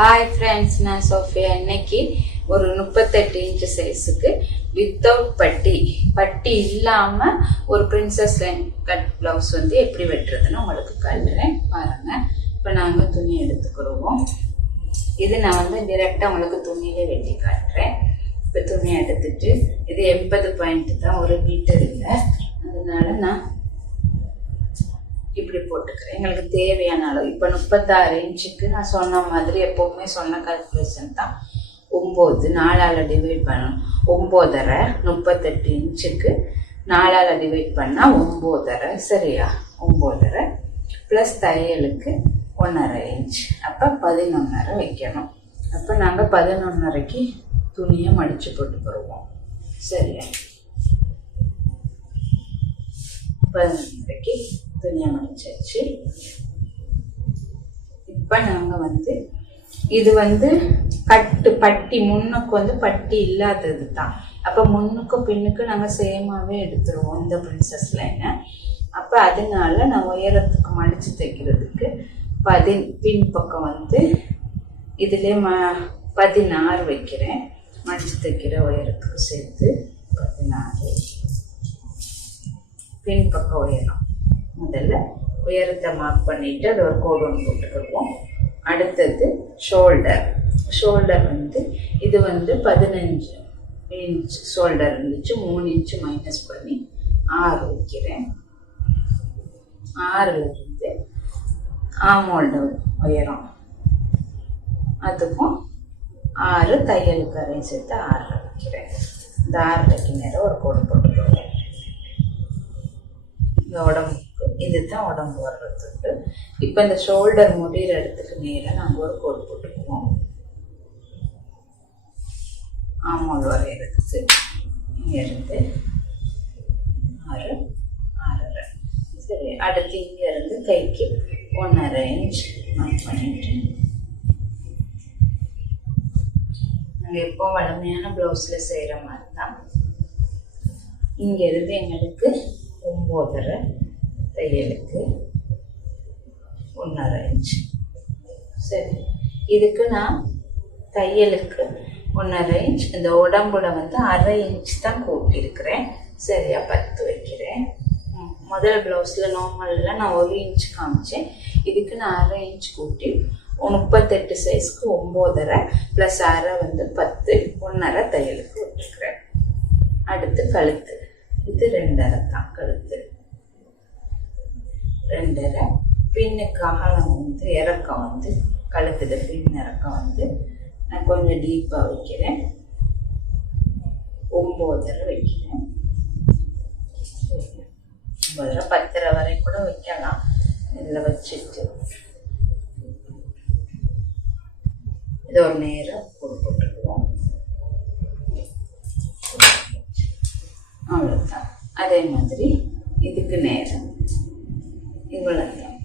Hi friends, நான் Sofia. இன்னைக்கு ஒரு 38 இன்ச் சைஸுக்கு வித்தவுட் பட்டி இல்லாமல் ஒரு பிரின்சஸ் லைன் கட் ப்ளவுஸ் வந்து எப்படி வெட்டுறதுன்னு உங்களுக்கு காட்டுறேன் பாருங்கள். இப்போ நாங்கள் துணி எடுத்துக்கிறோம். இது நான் வந்து டிரெக்டாக உங்களுக்கு துணியிலே வெட்டி காட்டுறேன். இப்போ துணி எடுத்துட்டு இது 80 பாயிண்ட் தான், ஒரு மீட்டர் இல்லை, அதனால நான் இப்படி போட்டுக்கிறேன். எங்களுக்கு தேவையான அளவு இப்போ 36 இன்ச்சுக்கு நான் சொன்ன மாதிரி எப்போவுமே சொன்ன கால்குலேஷன் தான். 9 4ஆல் டிவைட் பண்ணணும். 9.5 38 இன்ச்சுக்கு 4ஆல் டிவைட் பண்ணால் 9.5, சரியா? 9.5 ப்ளஸ் தையலுக்கு 1.5 இன்ச், அப்போ 11.5 வைக்கணும். அப்போ நாங்கள் 11.5க்கு துணியை மடித்து போட்டு போடுவோம், சரியா? 11.5க்கு துணியை மடிச்சாச்சு. இப்போ நாங்கள் வந்து இது வந்து பட்டி முன்னுக்கு வந்து பட்டி இல்லாதது தான். அப்போ முன்னுக்கும் பின்னுக்கு நாங்கள் சேமாகவே எடுத்துருவோம் இந்த பிரின்சஸ் லைனை. அப்போ அதனால நான் உயரத்துக்கு மடித்து தைக்கிறதுக்கு பின் பக்கம் வந்து இதிலே 16 வைக்கிறேன். மடித்து தைக்கிற உயரத்துக்கு சேர்த்து 16. பின் பக்கம் உயரம் முதல்ல உயரத்தை மார்க் பண்ணிட்டு அது ஒரு கோடு ஒன்று போட்டுக்கிடுவோம். அடுத்தது ஷோல்டர் வந்து இது வந்து 15 இன்ச் ஷோல்டர் இருந்துச்சு, 3 இன்ச்சு மைனஸ் பண்ணி 6 வைக்கிறேன். 6லிருந்து ஆமோல்டு உயரம் அதுக்கும் 6, தையலுக்கு அரையும் சேர்த்து 6 வைக்கிறேன். இந்த 6க்கு நேரம் ஒரு கோடு போட்டுக்கிறோம். இந்த உடம்புக்கு இதுதான் உடம்பு வர்றதுக்கு. இப்போ இந்த ஷோல்டர் முடிகிற இடத்துக்கு நேராக நாங்கள் ஒரு கோடு போட்டுக்குவோம். ஆமோல் வரைகிறதுக்கு இங்கேருந்து 6, 6.5, சரி. அடுத்து இங்கேருந்து கைக்கு 1.5 இன்ச் மார்க் பண்ணிட்டு நாங்கள் எப்போ வளமையான ப்ளவுஸில் செய்கிற மாதிரி தான். இங்கேருந்து எங்களுக்கு 9.5, தையலுக்கு 1.5 இன்ச், சரி. இதுக்கு நான் தையலுக்கு 1.5 இன்ச், இந்த உடம்புல வந்து 1/2 இன்ச் தான் கூட்டியிருக்கிறேன், சரியா? 10 வைக்கிறேன். முதல் ப்ளவுஸில் நார்மலில் நான் 1 இன்ச் காமிச்சேன். இதுக்கு நான் 1/2 இன்ச் கூட்டி 38 சைஸ்க்கு 9.5 ப்ளஸ் 1/2 வந்து 10, 1.5 தையலுக்கு விட்டுருக்கிறேன். அடுத்து கழுத்து, இது 2.5 தான் கழுத்து. 2.5 பின்னுக்கு அகலம் வந்து இறக்கம் வந்து கழுத்துல பின் இறக்கம் வந்து நான் கொஞ்சம் டீப்பாக வைக்கிறேன். 9.5 வைக்கிறேன். 9.5 10.5 வரை கூட வைக்கலாம். இதில் வச்சுட்டு இது ஒரு நேரம் போட்டுக்குவோம். அவ்வளோதான். அதே மாதிரி இதுக்கு நேரம் இவ்வளோதான்.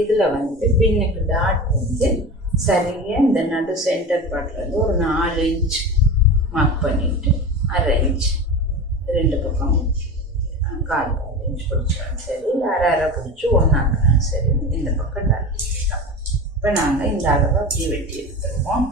இதில் வந்து பின்னுக்கு டாட் வந்து சரியாக இந்த நடு சென்டர் பார்ட்லேருந்து ஒரு 4 இன்ச் மார்க் பண்ணிவிட்டு 1/2 இன்ச் 2 பக்கம் 4 இன்ச் பிடிச்சிக்கலாம், சரி. 1/2 பிடிச்சி 1 சரி. இந்த பக்கம் டாட். இப்போ நாங்கள் இந்த அளவை அப்படியே வெட்டி எடுத்துருவோம்.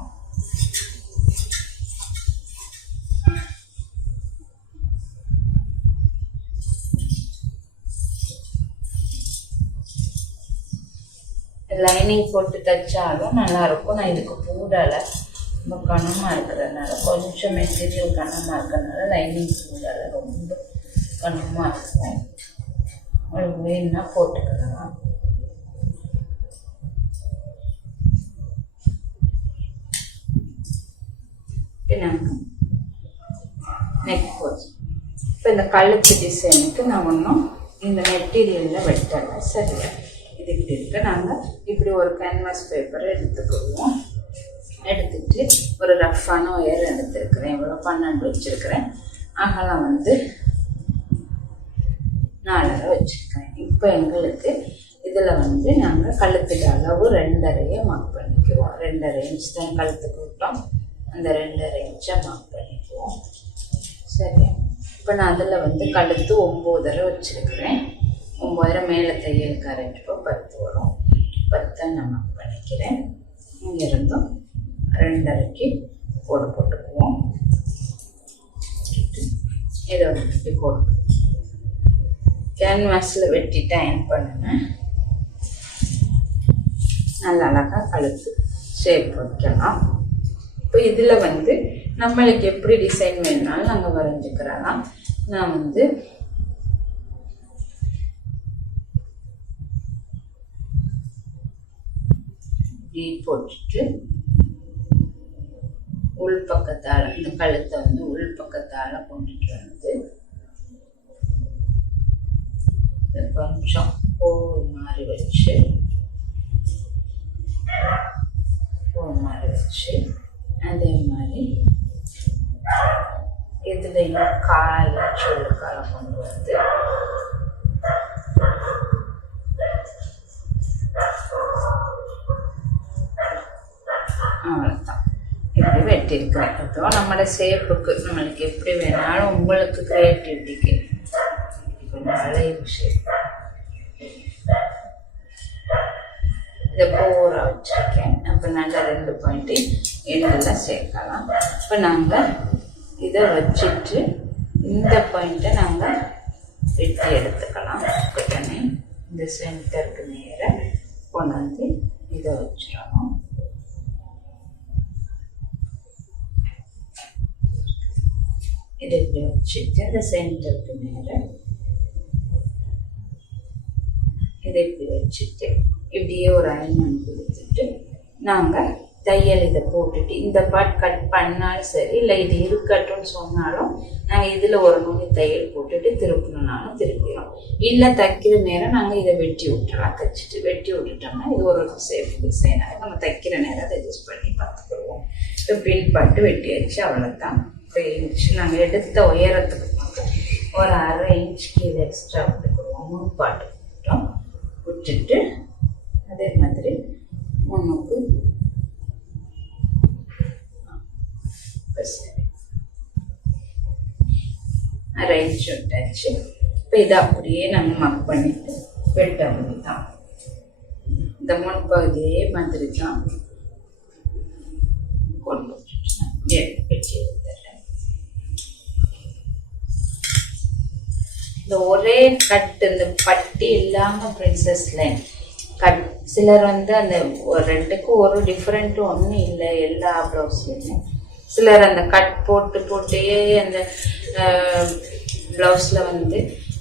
லைனிங் போட்டு தைச்சாலும் நல்லாயிருக்கும். நான் இதுக்கு பூடால ரொம்ப கனமாக இருக்கிறதுனால, கொஞ்சம் மெட்டீரியல் கனமாக இருக்கிறதுனால லைனிங் பூடால ரொம்ப கனமாக இருக்கும். உங்களுக்கு வேணும்னா போட்டுக்கலாம். நெக் போச்சு. இப்போ இந்த கழுத்து டிசைனுக்கு நான் ஒன்றும் இந்த மெட்டீரியலில் வெட்டலை, சரியா? இது இப்படி இருக்க நாங்கள் இப்படி ஒரு கேன்வாஸ் பேப்பரை எடுத்துக்குவோம். எடுத்துட்டு ஒரு ரஃப்பான ஒயர் எடுத்துருக்கிறேன். இவ்வளோ 12 வச்சுருக்கிறேன். அகலம் வந்து 4.5 வச்சுருக்கிறேன். இப்போ எங்களுக்கு இதில் வந்து நாங்கள் கழுத்துக்கு அளவு 2.5 மார்க் பண்ணிக்குவோம். 2.5 இன்ச் தான் கழுத்துக்கு விட்டோம். அந்த 2.5 இன்ச்சை மார்க் பண்ணிக்குவோம், சரியா? இப்போ நான் அதில் வந்து கழுத்து 9.5 வச்சுருக்கிறேன். 9.5 மேலே தையலுக்கு அரைஞ்சிப்போ 10 வரும். 10 நான் மார்க் பண்ணிக்கிறேன். இங்கேருந்தும் 2.5க்கு கோடு போட்டுக்குவோம். இதை வந்து கோடு கேன்வாஸில் வெட்டிட்டு அயன் பண்ணுனேன். நல்ல அழகாக கழுத்து ஷேப் வைக்கலாம். இப்போ இதில் வந்து நம்மளுக்கு எப்படி டிசைன் வேணுனாலும் நாங்கள் வரைஞ்சிக்கிறலாம். நான் வந்து போட்டுட்டு உள் பக்கத்தால் இந்த கழுத்தை வந்து உள் பக்கத்தால் கொண்டுட்டு வந்து கொஞ்சம் ஒரு மாதிரி வச்சு அதே மாதிரி இதுலையும் காலை சொல்லுக்கால கொண்டு வந்து அவ்வளோதான். இப்படி வெட்டியிருக்கிறேன். அப்புறம் நம்மளோட ஷேப்புக்கு நம்மளுக்கு எப்படி வேணாலும் உங்களுக்கு க்ரியேட்டிவிட்டிக்கு கொஞ்சம் வளைவு ஷேப் இதை போரா வச்சுருக்கேன். அப்போ நாங்கள் 2 பாயிண்ட்டு எண்ணெல்லாம் சேர்க்கலாம். இப்போ நாங்கள் இதை வச்சுட்டு இந்த பாயிண்ட்டை நாங்கள் வெட்டி எடுத்துக்கலாம். உடனே இந்த சென்டருக்கு நேராக கொண்டாந்து இதை வச்சிடணும். இதை இப்படி வச்சுட்டு இந்த சென்டருக்கு நேராக இதை இப்படி வச்சுட்டு இப்படியே ஒரு அயன் கொடுத்துட்டு நாங்கள் தையல் இதை போட்டுட்டு இந்த பார்ட் கட் பண்ணாலும் சரி, இல்லை இது இருக்கட்டும்னு சொன்னாலும் நாங்கள் இதில் ஒரு நுனி தையல் போட்டுட்டு திருப்பணுனாலும் திருப்பிடும். இல்லை தைக்கிற நேரம் நாங்கள் இதை வெட்டி விட்டுறலாம். தைச்சிட்டு வெட்டி விட்டுட்டோம்னா இது ஒரு சேஃப் டிசைனாக நம்ம தைக்கிற நேரம் அதை அட்ஜஸ்ட் பண்ணி பார்த்துக்கிடுவோம். இப்போ பின் பாட்டு வெட்டி வச்சு அவ்வளோதான். 1 இன்ச்சு நாங்கள் எடுத்த உயரத்துக்கு மட்டும் ஒரு 1/2 இன்ச் கீழே எக்ஸ்ட்ரா விட்டுக்குவோம். முன் பாட்டு விட்டோம். விட்டுட்டு அதே மாதிரி முன்னுக்கு அரேஞ்ச் விட்டாச்சு. இப்போ இதை அப்படியே நம்ம மக் பண்ணிட்டு வெட்ட முடியும். இந்த முன்பகுதியே மாதிரி தான் கொண்டு வெட்டி எடுத்துறேன். இந்த ஒரே கட்டு இந்த பட்டி இல்லாமல் பிரின்சஸ் லைன் கட் சிலர் வந்து அந்த 2க்கும் ஒரு டிஃப்ரெண்ட்டும் ஒன்றும் இல்லை எல்லா ப்ளவுஸ்லையுமே. சிலர் அந்த கட் போட்டே அந்த ப்ளவுஸில் வந்து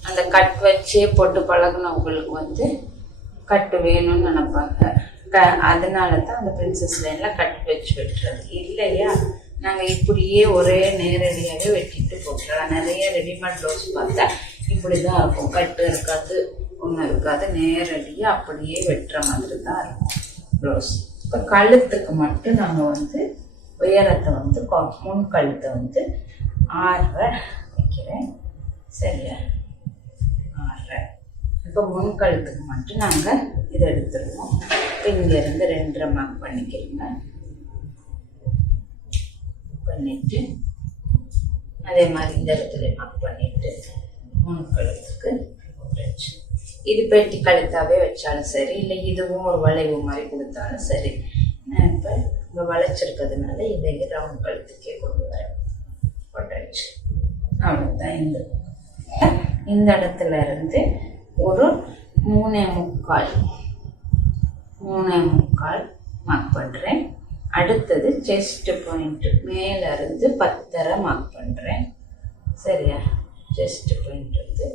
அந்த கட் வச்சே போட்டு பழகினவங்களுக்கு வந்து கட்டு வேணும்னு நினைப்பாங்க. அதனால தான் அந்த பிரின்சஸ் லைனில் கட் வச்சு வெட்டுறது. இல்லையா நாங்கள் இப்படியே ஒரே நேரடியாகவே வெட்டிட்டு போட்டுறோம். நிறைய ரெடிமேட் ப்ளவுஸ் பார்த்தா இப்படி தான் இருக்கும். கட்டு இருக்காது, ஒன்றும் இருக்காது. நேரடியாக அப்படியே வெட்டுற மாதிரி தான் இருக்கும் ப்ளவுஸ். இப்போ கழுத்துக்கு மட்டும் நாங்கள் வந்து உயரத்தை வந்து முன் கழுத்தை வந்து 6.5 வைக்கிறேன். சரியா 6.5. இப்போ முன் கழுத்துக்கு மட்டும் நாங்கள் இதை எடுத்துருவோம். இப்போ இங்கேருந்து 2.5 மார்க் பண்ணிக்கிறோங்க. பண்ணிட்டு அதே மாதிரி இந்த இடத்துல மார்க் பண்ணிட்டு முன் கழுத்துக்கு வச்சு இது பெட்டி கழுத்தாவே வச்சாலும் சரி, இல்லை இதுவும் ஒரு வளைவு மாதிரி கொடுத்தாலும் சரி. நான் இப்போ இங்கே வளைச்சிருக்கிறதுனால இதை ரவுண்ட் கழுத்துக்கே கொண்டு வரேன். போட்டாச்சு. அவ்வளோதான். இந்த இடத்துல இருந்து ஒரு 3.25 மார்க் பண்ணுறேன். அடுத்தது செஸ்ட் பாயிண்ட்டு மேலே இருந்து 10.5 மார்க் பண்ணுறேன். சரியா செஸ்ட் பாயிண்ட் வந்து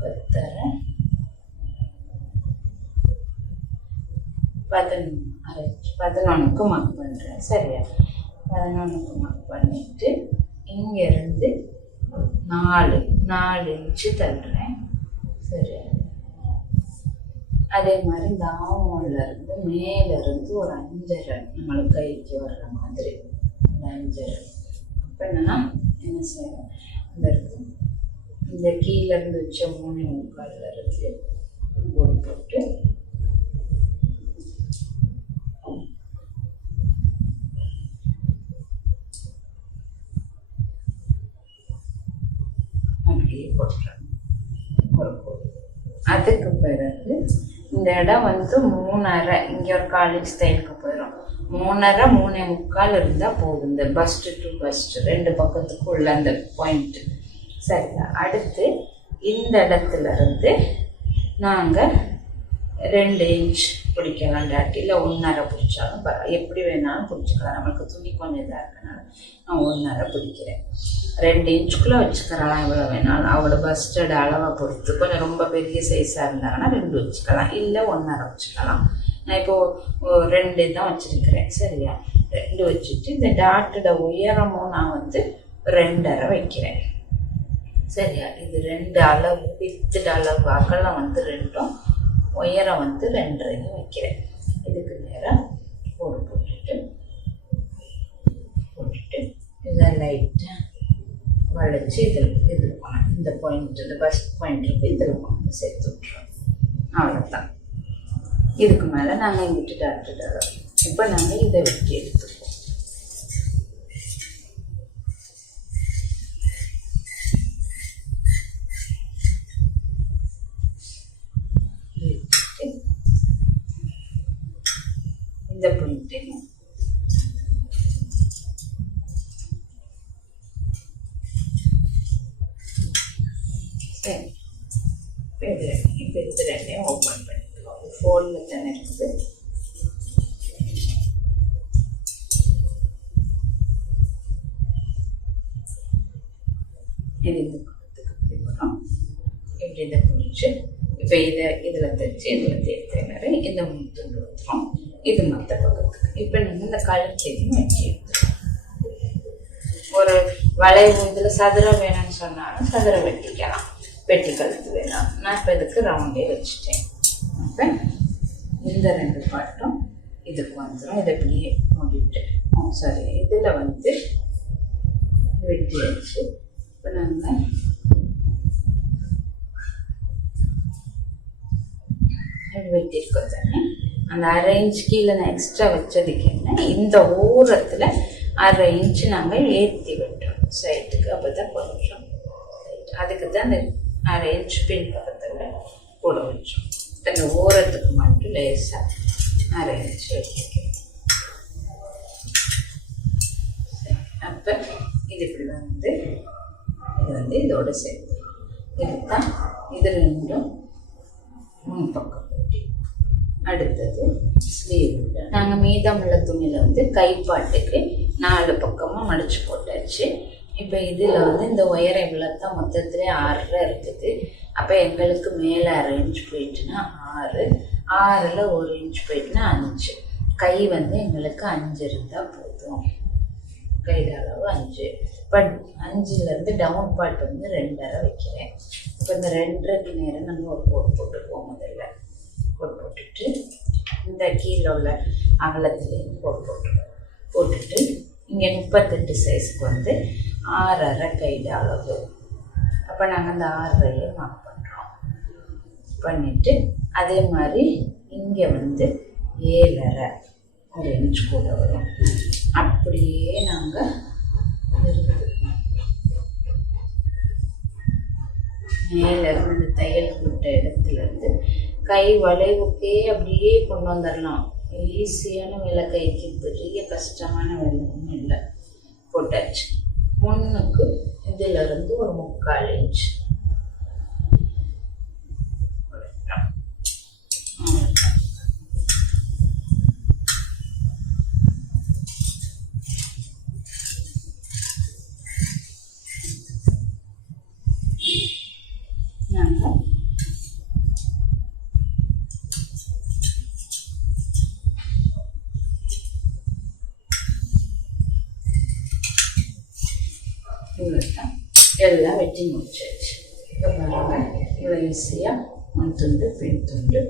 10.5 11க்கு மார்க் பண்ணுறேன். சரியா 11க்கு மார்க் பண்ணிட்டு இங்கேருந்து 4 இன்ச்சு தள்ளுறேன். சரியா அதே மாதிரி இந்த ஆமோன்லேருந்து மேலேருந்து ஒரு 5.5 நம்மளுக்கு கைக்கு வர்ற மாதிரி இந்த 5.5. அப்போ என்னன்னா என்ன செய்யணும், இந்த கீழேருந்து வச்ச 3.25 போட்டு அப்படியே போட்டுறேன் ஒரு கோடு. அதுக்கு பிறகு இந்த இடம் வந்து 3.5, இங்கே ஒரு 1/4 இன்ச் தையலுக்கு போயிடும். 3.5 3.75 இருந்தால் போதும். இந்த பஸ்ட் டு பஸ்ட் 2 பக்கத்துக்கு உள்ள அந்த பாயிண்ட்டு. சரிங்களா? அடுத்து இந்த இடத்துல இருந்து நாங்கள் 2 இன்ச் பிடிக்கலாம். இல்லை 1.5 பிடிச்சாலும் எப்படி வேணாலும் பிடிச்சிக்கலாம். நம்மளுக்கு துணி கொஞ்சம் இதாக இருக்கனால நான் 1.5 பிடிக்கிறேன். 2 இன்ச்சுக்குள்ளே வச்சுக்கிறலாம். எவ்வளோ வேணாலும் அவளோட பஸ்டட் அளவை பொறுத்து. கொஞ்சம் ரொம்ப பெரிய சைஸாக இருந்தாங்கன்னா 2 வச்சுக்கலாம், இல்லை 1.5 வச்சுக்கலாம். நான் இப்போது 2 தான் வச்சுருக்கிறேன். சரியா? 2 வச்சுட்டு இந்த டாட்டோட உயரமும் நான் வந்து 2.5 வைக்கிறேன். சரியா? இது 2 அளவு, வித்துட அளவு, அகலம் வந்து 2ம், உயரம் வந்து 2.5 வைக்கிறேன். இதுக்கு நேரம் போட்டுட்டு இதை லைட்டாக வளைச்சி இதில் போனேன். இந்த பாயிண்ட், இந்த பஸ்ட் பாயிண்ட் இருக்குது, இதில் போனோம் சேர்த்து விட்டுறோம். அவ்வளோதான். இதுக்கு மேலே நாங்கள் இங்கிட்டு டாக்டர். இப்போ நாங்கள் இதை வெட்டி எடுத்துப்போம். இந்த பாயிண்ட்டையும் சரி, இப்போ இது 2 ஓப்பன் பண்ணிக்கலாம். ஃபோல்டில் தானே இருக்குது. இது இந்த பக்கத்துக்கு இப்படி வரும். இப்படி இதை பிடிச்சி இப்போ இதில் தைச்சி இதில் தேர்த்து இந்த முத்துண்டு வந்துடும். இது மற்ற பக்கத்துக்கு. இப்போ நீங்கள் இந்த கழுத்தையும் வச்சு எடுத்துக்கலாம். ஒரு வளைவு இதில் சதுரம் வேணும்னு சொன்னாலும் சதுரம் வெட்டிக்கலாம். வெட்டி கழுத்து வேணும். நான் இப்போ இதுக்கு ரவுண்டே வச்சுட்டேன். அப்போ இந்த 2 பாட்டும் இதுக்கு வந்துடும். இதை இப்படியே மூடிட்டு சரி, இதில் வந்து வெட்டி வச்சு இப்போ நாங்கள் வெட்டியிருக்கோம் தானே. அந்த 1/2 இன்ச் கீழே நான் எக்ஸ்ட்ரா வச்சதுக்கு என்ன, இந்த ஓரத்தில் 1/2 இன்ச்சு நாங்கள் ஏற்றி விட்டோம் சைட்டுக்கு. அப்போ தான் கொஞ்சம் அதுக்கு தான் அந்த 1/2 இன்ச் பின் பக்கத்தில் போட வச்சோம். அந்த ஓரத்துக்கு மட்டும் லேசாக 1/2 இன்ச் வைக்கிறேன். அப்போ இது இப்படி வந்து இது வந்து இதோட சேர்த்து இதுதான். இது 2ம் முன்பக்கம். அடுத்தது ஸ்லீவ். நாங்கள் மீதமுள்ள துணியில் வந்து கைப்பாட்டுக்கு 4 பக்கமும் மடித்து போட்டாச்சு. இப்போ இதில் வந்து இந்த உயரம் இவ்வளோத்தான், மொத்தத்துலேயே 6 இருக்குது. அப்போ எங்களுக்கு மேலே 1/2 இன்ச் போயிட்டுனா 6, 6ல் 1 இன்ச் போயிட்டுனா 5. கை வந்து எங்களுக்கு 5 இருந்தால் போதும். கையில் அளவு 5. இப்போ 5லேருந்து டவுன் பார்ட் வந்து 2.5 வைக்கிறேன். இப்போ இந்த 2.5 நேரம் நம்ம ஒரு கோட் போட்டுக்குவோம். முதல்ல கோட் போட்டுட்டு இந்த கீழே உள்ள அகலத்துலேயும் கோட் போட்டுட்டு இங்கே 38 சைஸுக்கு வந்து 6.5 கையில் அளவு. அப்போ நாங்கள் அந்த 6.5 மார்க் பண்ணுறோம். பண்ணிவிட்டு அதே மாதிரி இங்கே வந்து 7.5 1 இன்ச் கூட வரும். அப்படியே நாங்கள் மேலே இருந்து தையல் விட்ட இடத்துலேருந்து கை வளைவுக்கே அப்படியே கொண்டு வந்துடலாம். ஈஸியான வேலை, கைக்கு பெரிய கஷ்டமான வேலை ஒன்றும் இல்லை. போட்டாச்சு. முன்னுக்கு இதிலிருந்து ஒரு 3/4 இன்ச் இவ்வளோதான். எல்லாம் வெட்டி முடிச்சாச்சு. இப்போ பாருங்கள், இவ்வளோ ஈஸியாக முன் துண்டு பின் துண்டு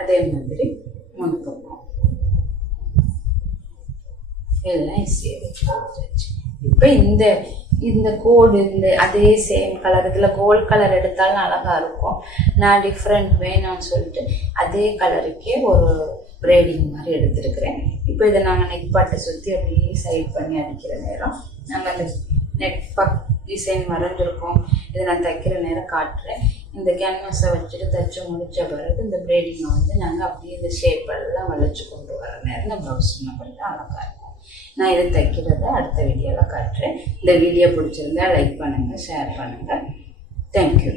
அதே மாதிரி முன் பக்கம் எல்லாம் ஈஸியாக வெட்டி முடிச்சாச்சு. இப்போ இந்த கோடு அதே சேம் கலர், இதில் கோல்ட் கலர் எடுத்தாலும் அழகாக இருக்கும். நான் டிஃப்ரெண்ட் வேணும்னு சொல்லிட்டு அதே கலருக்கே ஒரு ப்ரேடிங் மாதிரி எடுத்துருக்கிறேன். இப்போ இதை நாங்கள் நெக் பாட்டை சுற்றி அப்படியே சைட் பண்ணி அடிக்கிற நேரம் நாங்கள் அந்த நெக் பக் டிசைன் வரைஞ்சிருக்கோம். இதை நான் தைக்கிற நேரம் காட்டுறேன். இந்த கேன்வாஸை வச்சுட்டு தைச்சு முடித்த பிறகு இந்த ப்ரீடிங்கை வந்து நாங்கள் அப்படியே இந்த ஷேப்பெல்லாம் வளைச்சி கொண்டு வர நேரம் இந்த ப்ளவுஸ் இன்னும் கொஞ்சம் அழகாக இருக்கும். நான் இதை தைக்கிறத அடுத்த வீடியோவில் காட்டுறேன். இந்த வீடியோ பிடிச்சிருந்தா லைக் பண்ணுங்கள், ஷேர் பண்ணுங்கள். தேங்க்யூ.